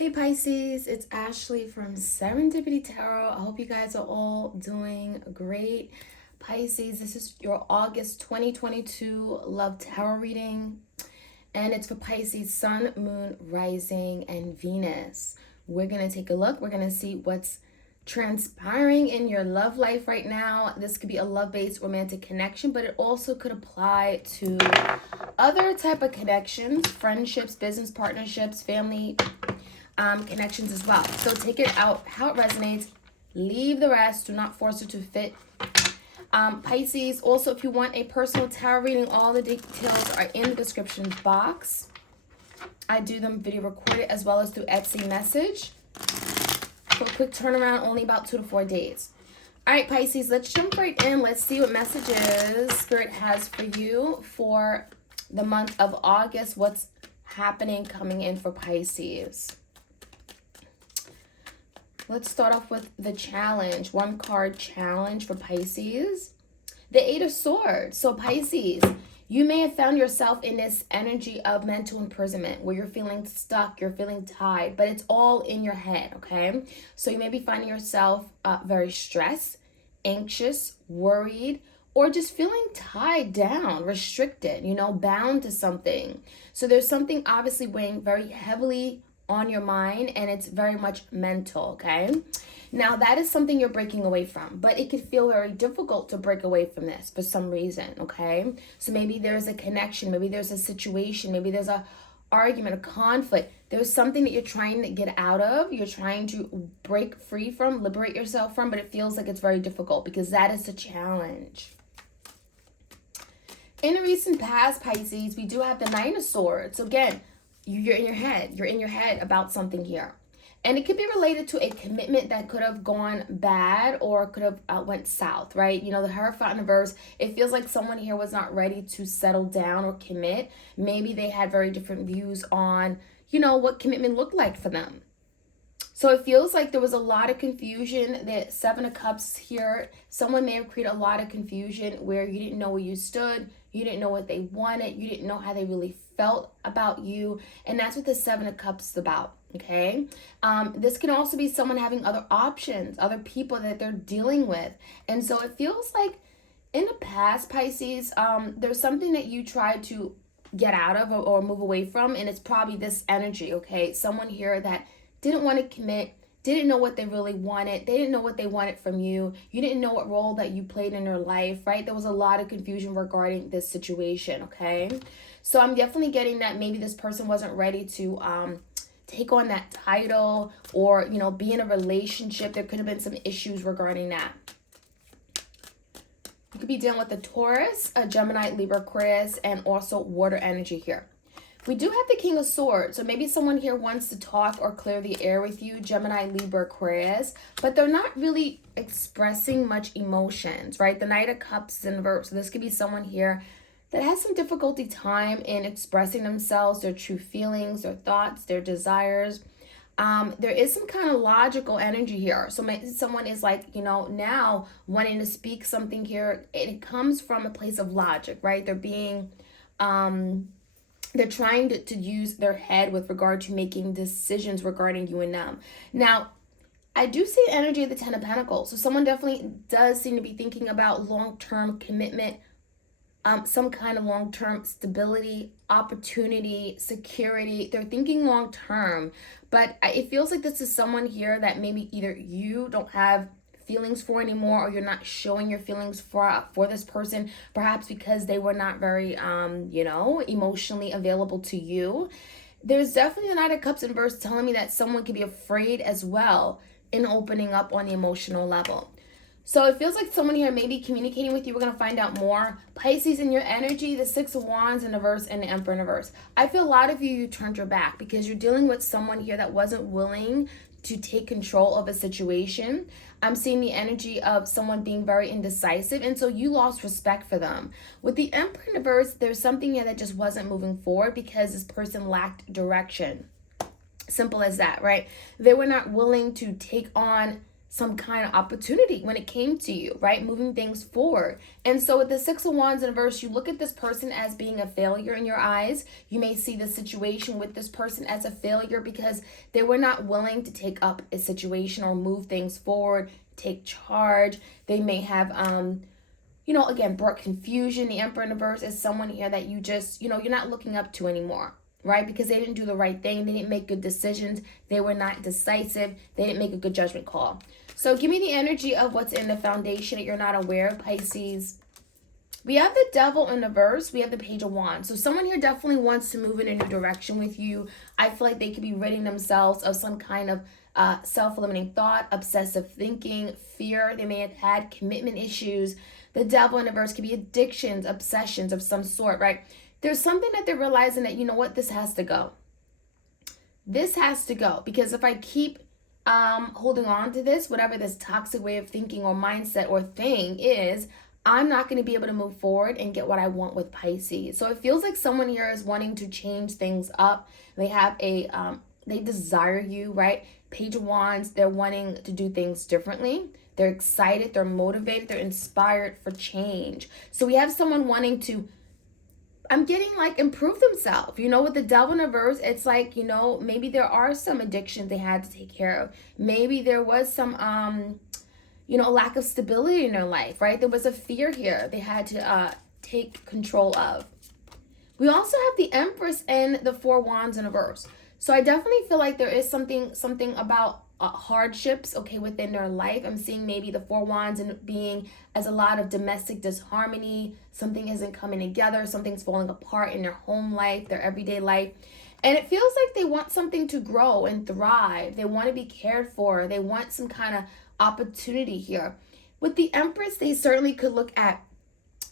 Hey Pisces, it's Ashley from Serendipity Tarot. I hope you guys are all doing great. Pisces, this is your August 2022 Love Tarot reading, and it's for Pisces Sun, Moon, Rising, and Venus. We're going to take a look. We're going to see what's transpiring in your love life right now. This could be a love-based romantic connection, but it also could apply to other type of connections, friendships, business partnerships, family connections as well. So take it out how it resonates. Leave the rest. Do not force it to fit. Pisces, also, if you want a personal tarot reading, all the details are in the description box. I do them video recorded as well as through Etsy message. For a quick turnaround, only about 2 to 4 days. All right, Pisces, let's jump right in. Let's see what messages Spirit has for you for the month of August. What's happening, coming in for Pisces. Let's start off with the challenge. 1 card challenge for Pisces. The 8 of Swords. So Pisces, you may have found yourself in this energy of mental imprisonment where you're feeling stuck, you're feeling tied, but it's all in your head, okay? So you may be finding yourself very stressed, anxious, worried, or just feeling tied down, restricted, bound to something. So there's something obviously weighing very heavily on your mind, and it's very much mental, okay? Now that is something you're breaking away from, but it could feel very difficult to break away from this for some reason, okay? So maybe there's a connection, maybe there's a situation, maybe there's a argument, a conflict. There's something that you're trying to get out of, you're trying to break free from, liberate yourself from, but it feels like it's very difficult because that is the challenge. In the recent past, Pisces, we do have the 9 of Swords. So again, you're in your head. You're in your head about something here. And it could be related to a commitment that could have gone bad or could have went south, right? The Hierophant in reverse, it feels like someone here was not ready to settle down or commit. Maybe they had very different views on, what commitment looked like for them. So it feels like there was a lot of confusion. The 7 of Cups here, someone may have created a lot of confusion where you didn't know where you stood, you didn't know what they wanted, you didn't know how they really felt about you, and that's what the 7 of Cups is about, okay? This can also be someone having other options, other people that they're dealing with, and so it feels like in the past, Pisces, there's something that you tried to get out of or move away from, and it's probably this energy, okay? Someone here that didn't want to commit, didn't know what they really wanted. They didn't know what they wanted from you. You didn't know what role that you played in their life, right? There was a lot of confusion regarding this situation, okay? So I'm definitely getting that maybe this person wasn't ready to take on that title or, be in a relationship. There could have been some issues regarding that. You could be dealing with a Taurus, a Gemini, Libra, Aquarius, and also water energy here. We do have the King of Swords, so maybe someone here wants to talk or clear the air with you, Gemini, Libra, Aquarius, but they're not really expressing much emotions, right? The Knight of Cups is in reverse, so this could be someone here that has some difficulty time in expressing themselves, their true feelings, their thoughts, their desires. There is some kind of logical energy here. So maybe someone is like, now wanting to speak something here. It comes from a place of logic, right? They're being... they're trying to use their head with regard to making decisions regarding you and them. Now, I do see the energy of the 10 of Pentacles. So someone definitely does seem to be thinking about long-term commitment, some kind of long-term stability, opportunity, security. They're thinking long-term. But it feels like this is someone here that maybe either you don't have feelings for anymore, or you're not showing your feelings for this person, perhaps because they were not very emotionally available to you. There's definitely the Knight of Cups in verse telling me that someone could be afraid as well in opening up on the emotional level. So it feels like someone here may be communicating with you. We're going to find out more. Pisces, in your energy, the 6 of Wands in reverse and the Emperor in reverse. I feel a lot of you turned your back because you're dealing with someone here that wasn't willing to take control of a situation. I'm seeing the energy of someone being very indecisive, and so you lost respect for them. With the Emperor in reverse, there's something here that just wasn't moving forward because this person lacked direction. Simple as that, right? They were not willing to take on some kind of opportunity when it came to you, right? Moving things forward. And so with the Six of Wands in reverse, you look at this person as being a failure in your eyes. You may see the situation with this person as a failure because they were not willing to take up a situation or move things forward, take charge. They may have, again, brought confusion. The Emperor in reverse is someone here that you just, you're not looking up to anymore, right? Because they didn't do the right thing. They didn't make good decisions. They were not decisive. They didn't make a good judgment call. So give me the energy of what's in the foundation that you're not aware of, Pisces. We have the Devil in reverse. We have the Page of Wands. So someone here definitely wants to move in a new direction with you. I feel like they could be ridding themselves of some kind of self-limiting thought, obsessive thinking, fear. They may have had commitment issues. The Devil in reverse could be addictions, obsessions of some sort, right? There's something that they're realizing that, you know what, this has to go. This has to go, because if I keep holding on to this, whatever this toxic way of thinking or mindset or thing is, I'm not going to be able to move forward and get what I want with Pisces. So it feels like someone here is wanting to change things up. They have they desire you, right? Page of Wands, they're wanting to do things differently. They're excited, they're motivated, they're inspired for change. So we have someone wanting to, I'm getting like improve themselves. With the Devil in reverse, it's like, maybe there are some addictions they had to take care of. Maybe there was some, lack of stability in their life, right? There was a fear here they had to take control of. We also have the Empress and the Four Wands in reverse. So I definitely feel like there is something about hardships, within their life. I'm seeing maybe the Four Wands and being as a lot of domestic disharmony. Something isn't coming together. Something's falling apart in their home life, their everyday life. And it feels like they want something to grow and thrive. They want to be cared for. They want some kind of opportunity here. With the Empress, they certainly could look at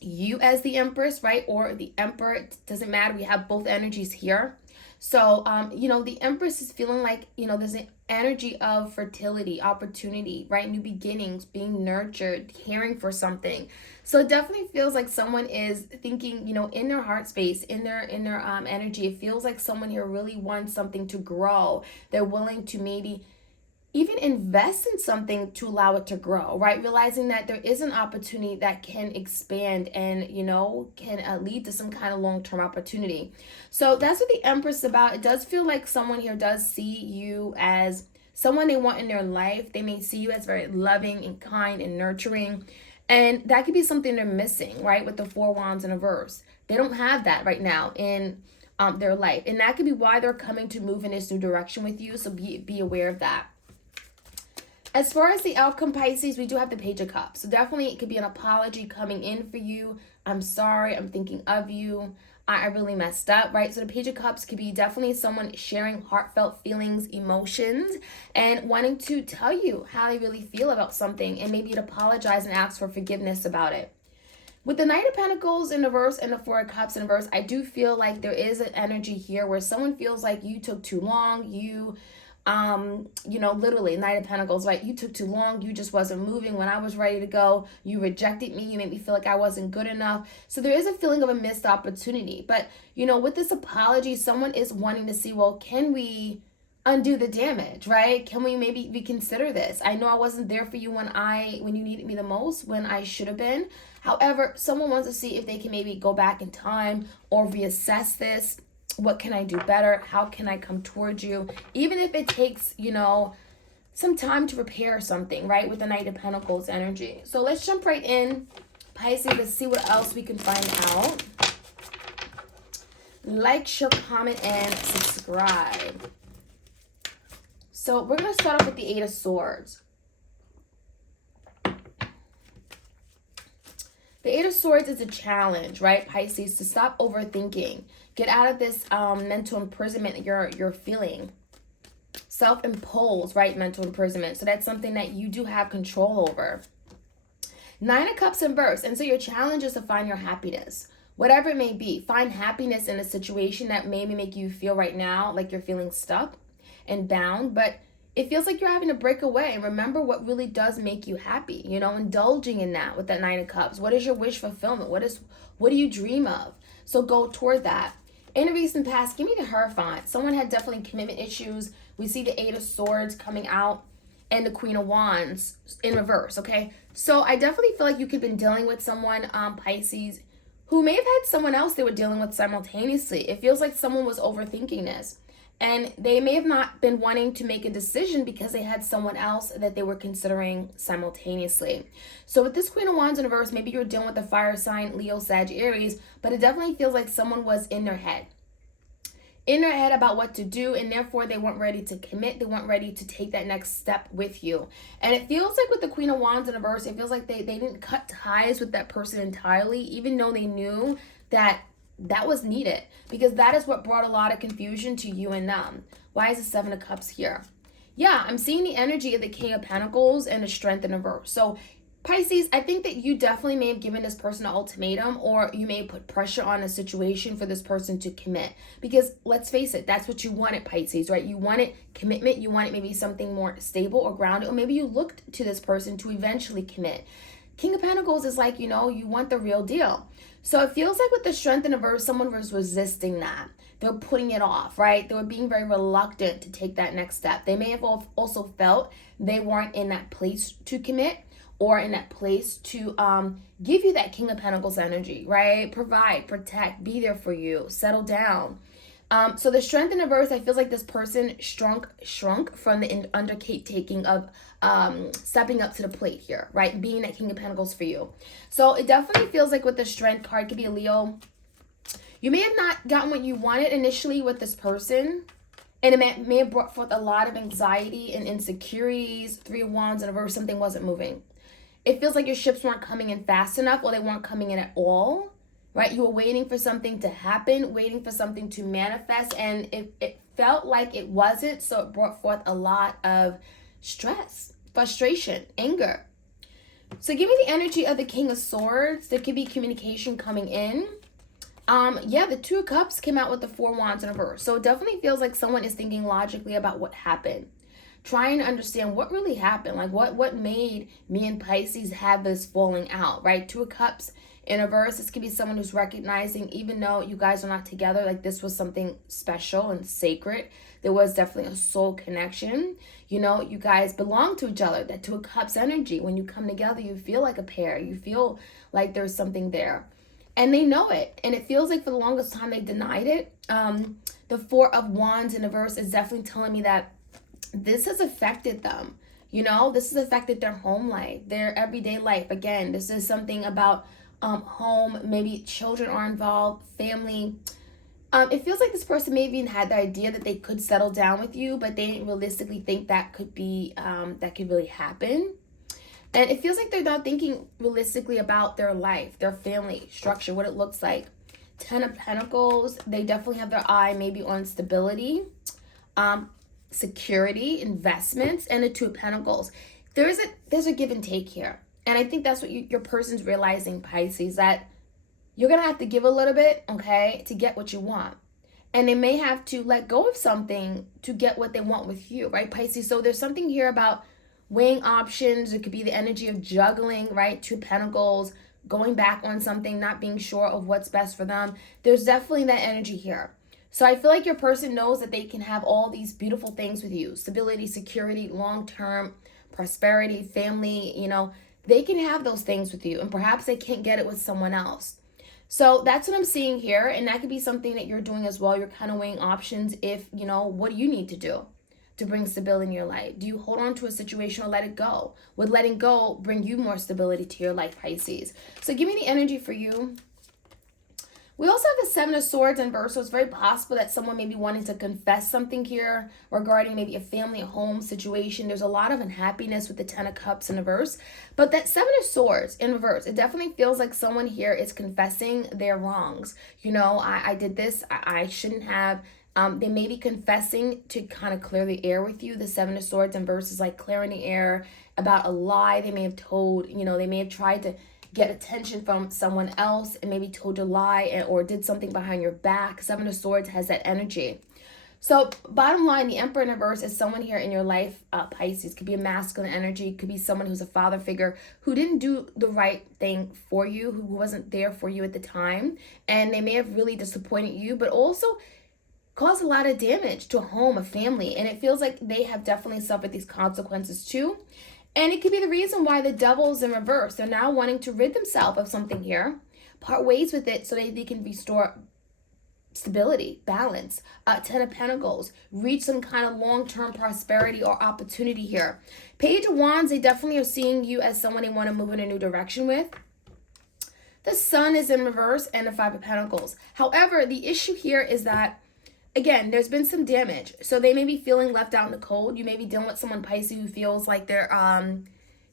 you as the Empress, right? Or the Emperor. It doesn't matter. We have both energies here. So, the Empress is feeling like, there's an energy of fertility, opportunity, right? New beginnings, being nurtured, caring for something. So it definitely feels like someone is thinking, in their heart space, in their energy. It feels like someone here really wants something to grow. They're willing to maybe even invest in something to allow it to grow, right? Realizing that there is an opportunity that can expand and, can lead to some kind of long-term opportunity. So that's what the Empress is about. It does feel like someone here does see you as someone they want in their life. They may see you as very loving and kind and nurturing. And that could be something they're missing, right? With the Four Wands in reverse. They don't have that right now in their life. And that could be why they're coming to move in this new direction with you. So be aware of that. As far as the outcome, Pisces, we do have the Page of Cups. So definitely it could be an apology coming in for you. I'm sorry. I'm thinking of you. I really messed up, right? So the Page of Cups could be definitely someone sharing heartfelt feelings, emotions, and wanting to tell you how they really feel about something, and maybe to apologize and ask for forgiveness about it. With the Knight of Pentacles in reverse and the Four of Cups in reverse, I do feel like there is an energy here where someone feels like you took too long. Literally Knight of Pentacles, right? You took too long. You just wasn't moving when I was ready to go. You rejected me. You made me feel like I wasn't good enough. So there is a feeling of a missed opportunity. But, with this apology, someone is wanting to see, well, can we undo the damage, right? Can we maybe reconsider this? I know I wasn't there for you when you needed me the most, when I should have been. However, someone wants to see if they can maybe go back in time or reassess this. What can I do better? How can I come towards you? Even if it takes, some time to repair something, right? With the Knight of Pentacles energy. So let's jump right in, Pisces. Let's see what else we can find out. Like, share, comment, and subscribe. So we're going to start off with the Eight of Swords. The Eight of Swords is a challenge, right, Pisces, to stop overthinking. Get out of this mental imprisonment you're feeling. Self-imposed, right, mental imprisonment. So that's something that you do have control over. Nine of Cups in reverse. And so your challenge is to find your happiness. Whatever it may be. Find happiness in a situation that maybe make you feel right now like you're feeling stuck and bound. But it feels like you're having to break away and remember what really does make you happy. Indulging in that with that Nine of Cups. What is your wish fulfillment? What do you dream of? So go toward that. In the recent past, give me the Hierophant. Someone had definitely commitment issues. We see the Eight of Swords coming out. and the Queen of Wands in reverse, okay? So I definitely feel like you could have been dealing with someone, Pisces, who may have had someone else they were dealing with simultaneously. It feels like someone was overthinking this. And they may have not been wanting to make a decision because they had someone else that they were considering simultaneously. So with this Queen of Wands in reverse, maybe you're dealing with a fire sign, Leo, Sag, Aries, but it definitely feels like someone was in their head about what to do, and therefore they weren't ready to commit. They weren't ready to take that next step with you. And it feels like with the Queen of Wands in reverse, it feels like they didn't cut ties with that person entirely, even though they knew that was needed, because that is what brought a lot of confusion to you and them. Why is the Seven of Cups here? Yeah, I'm seeing the energy of the King of Pentacles and the Strength in reverse. So Pisces, I think that you definitely may have given this person an ultimatum, or you may have put pressure on a situation for this person to commit. Because let's face it, that's what you wanted, Pisces, right? You wanted commitment. You wanted maybe something more stable or grounded, or maybe you looked to this person to eventually commit. King of Pentacles is like, you want the real deal. So it feels like with the Strength in reverse, someone was resisting that. They're putting it off, right? They were being very reluctant to take that next step. They may have also felt they weren't in that place to commit, or in that place to give you that King of Pentacles energy, right? Provide, protect, be there for you, settle down. So the Strength in reverse, I feel like this person shrunk from the undertaking of stepping up to the plate here, right? Being that King of Pentacles for you. So it definitely feels like with the Strength card, could be a Leo. You may have not gotten what you wanted initially with this person, and it may have brought forth a lot of anxiety and insecurities. Three of Wands in reverse, something wasn't moving. It feels like your ships weren't coming in fast enough, or they weren't coming in at all, right? You were waiting for something to happen, waiting for something to manifest, and it felt like it wasn't, so it brought forth a lot of stress, frustration, anger. So give me the energy of the King of Swords. There could be communication coming in. Yeah, the Two of Cups came out with the Four of Wands in reverse. So it definitely feels like someone is thinking logically about what happened. Trying to understand what really happened, like what made me and Pisces have this falling out, right? Two of Cups in reverse, this could be someone who's recognizing, even though you guys are not together, like this was something special and sacred. There was definitely a soul connection. You guys belong to each other. That Two of Cups energy, when you come together, you feel like a pair. You feel like there's something there. And they know it. And it feels like for the longest time they denied it. The Four of Wands in reverse is definitely telling me that this has affected them. This has affected their home life, their everyday life. Again, this is something about home. Maybe children are involved, family. It feels like this person maybe even had the idea that they could settle down with you, but they didn't realistically think that could be, that could really happen. And it feels like they're not thinking realistically about their life, their family structure, what it looks like. Ten of Pentacles, they definitely have their eye maybe on stability, security, investments, and the Two of Pentacles. There's a give and take here. And I think that's what your person's realizing, Pisces, that you're going to have to give a little bit, okay, to get what you want. And they may have to let go of something to get what they want with you, right, Pisces? So there's something here about weighing options. It could be the energy of juggling, right? Two of Pentacles, going back on something, not being sure of what's best for them. There's definitely that energy here. So I feel like your person knows that they can have all these beautiful things with you. Stability, security, long-term prosperity, family, they can have those things with you. And perhaps they can't get it with someone else. So that's what I'm seeing here. And that could be something that you're doing as well. You're kind of weighing options if, what do you need to do to bring stability in your life? Do you hold on to a situation or let it go? Would letting go bring you more stability to your life, Pisces? So give me the energy for you. We also have the Seven of Swords in reverse, so it's very possible that someone may be wanting to confess something here regarding maybe a family, a home situation. There's a lot of unhappiness with the Ten of Cups in reverse, but that Seven of Swords in reverse, it definitely feels like someone here is confessing their wrongs. I did this, I shouldn't have. They may be confessing to kind of clear the air with you. The Seven of Swords in reverse is like clearing the air about a lie they may have told. They may have tried to get attention from someone else and maybe told a lie or did something behind your back. Seven of Swords has that energy. So bottom line, the Emperor in reverse is someone here in your life, Pisces. Could be a masculine energy. Could be someone who's a father figure who didn't do the right thing for you, who wasn't there for you at the time. And they may have really disappointed you, but also cause a lot of damage to a home, a family, and it feels like they have definitely suffered these consequences too. And it could be the reason why the devil's in reverse. They're now wanting to rid themselves of something here, part ways with it so that they can restore stability, balance, 10 of Pentacles, reach some kind of long-term prosperity or opportunity here. Page of Wands, they definitely are seeing you as someone they want to move in a new direction with. The Sun is in reverse and the Five of Pentacles. However, the issue here is that, again, there's been some damage. So they may be feeling left out in the cold. You may be dealing with someone, Pisces, who feels like they're,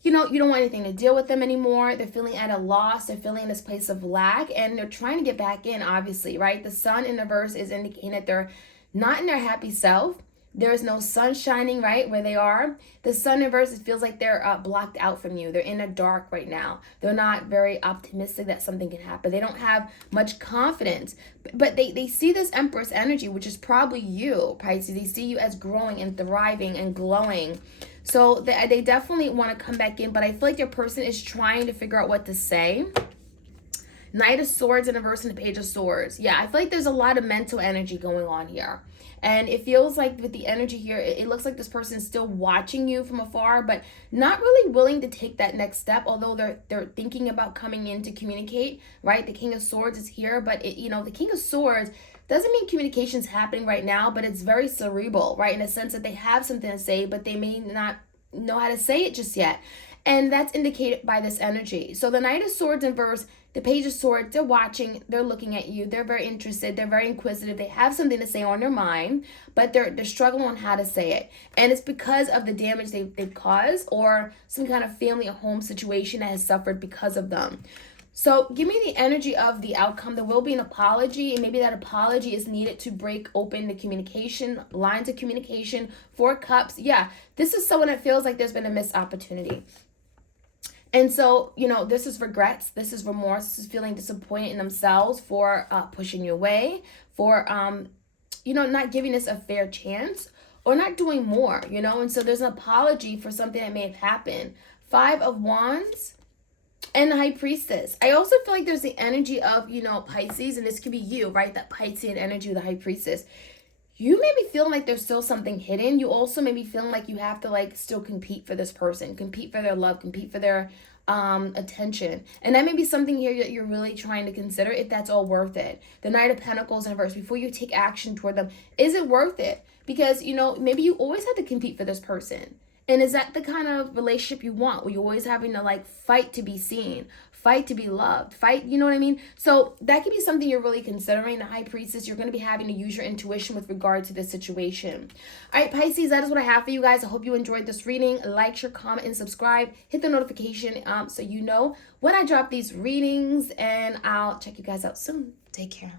you don't want anything to deal with them anymore. They're feeling at a loss. They're feeling this place of lack, and they're trying to get back in, obviously, right? The Sun in reverse is indicating that they're not in their happy self. There's no sun shining, right, where they are. The Sun in reverse, it feels like they're blocked out from you. They're in the dark right now. They're not very optimistic that something can happen. They don't have much confidence. But they see this Empress energy, which is probably you, Pisces. They see you as growing and thriving and glowing. So they definitely want to come back in, but I feel like your person is trying to figure out what to say. Knight of Swords in reverse and the Page of Swords. Yeah, I feel like there's a lot of mental energy going on here. And it feels like with the energy here, it looks like this person is still watching you from afar, but not really willing to take that next step, although they're thinking about coming in to communicate, right? The King of Swords is here, but the King of Swords doesn't mean communication's happening right now, but it's very cerebral, right? In a sense that they have something to say, but they may not know how to say it just yet. And that's indicated by this energy. So the Knight of Swords in reverse, the Page of Swords, they're watching, they're looking at you, they're very interested, they're very inquisitive, they have something to say on their mind, but they're struggling on how to say it. And it's because of the damage they've caused or some kind of family or home situation that has suffered because of them. So give me the energy of the outcome. There will be an apology, and maybe that apology is needed to break open the communication, lines of communication. 4 Cups. Yeah, this is someone that feels like there's been a missed opportunity. And so, this is regrets, this is remorse, this is feeling disappointed in themselves for pushing you away, for, not giving this a fair chance or not doing more, and so there's an apology for something that may have happened. 5 of Wands and the High Priestess. I also feel like there's the energy of, Pisces, and this could be you, right? That Piscean energy of the High Priestess. You may be feeling like there's still something hidden. You also may be feeling like you have to still compete for this person, compete for their love, compete for their attention. And that may be something here that you're really trying to consider if that's all worth it. The Knight of Pentacles in reverse, before you take action toward them, is it worth it? Because, maybe you always have to compete for this person. And is that the kind of relationship you want, where you're always having to fight to be seen, fight to be loved, fight, you know what I mean? So that could be something you're really considering. The High Priestess, you're going to be having to use your intuition with regard to this situation. All right, Pisces, that is what I have for you guys. I hope you enjoyed this reading. Like, share, comment, and subscribe. Hit the notification so you know when I drop these readings, and I'll check you guys out soon. Take care.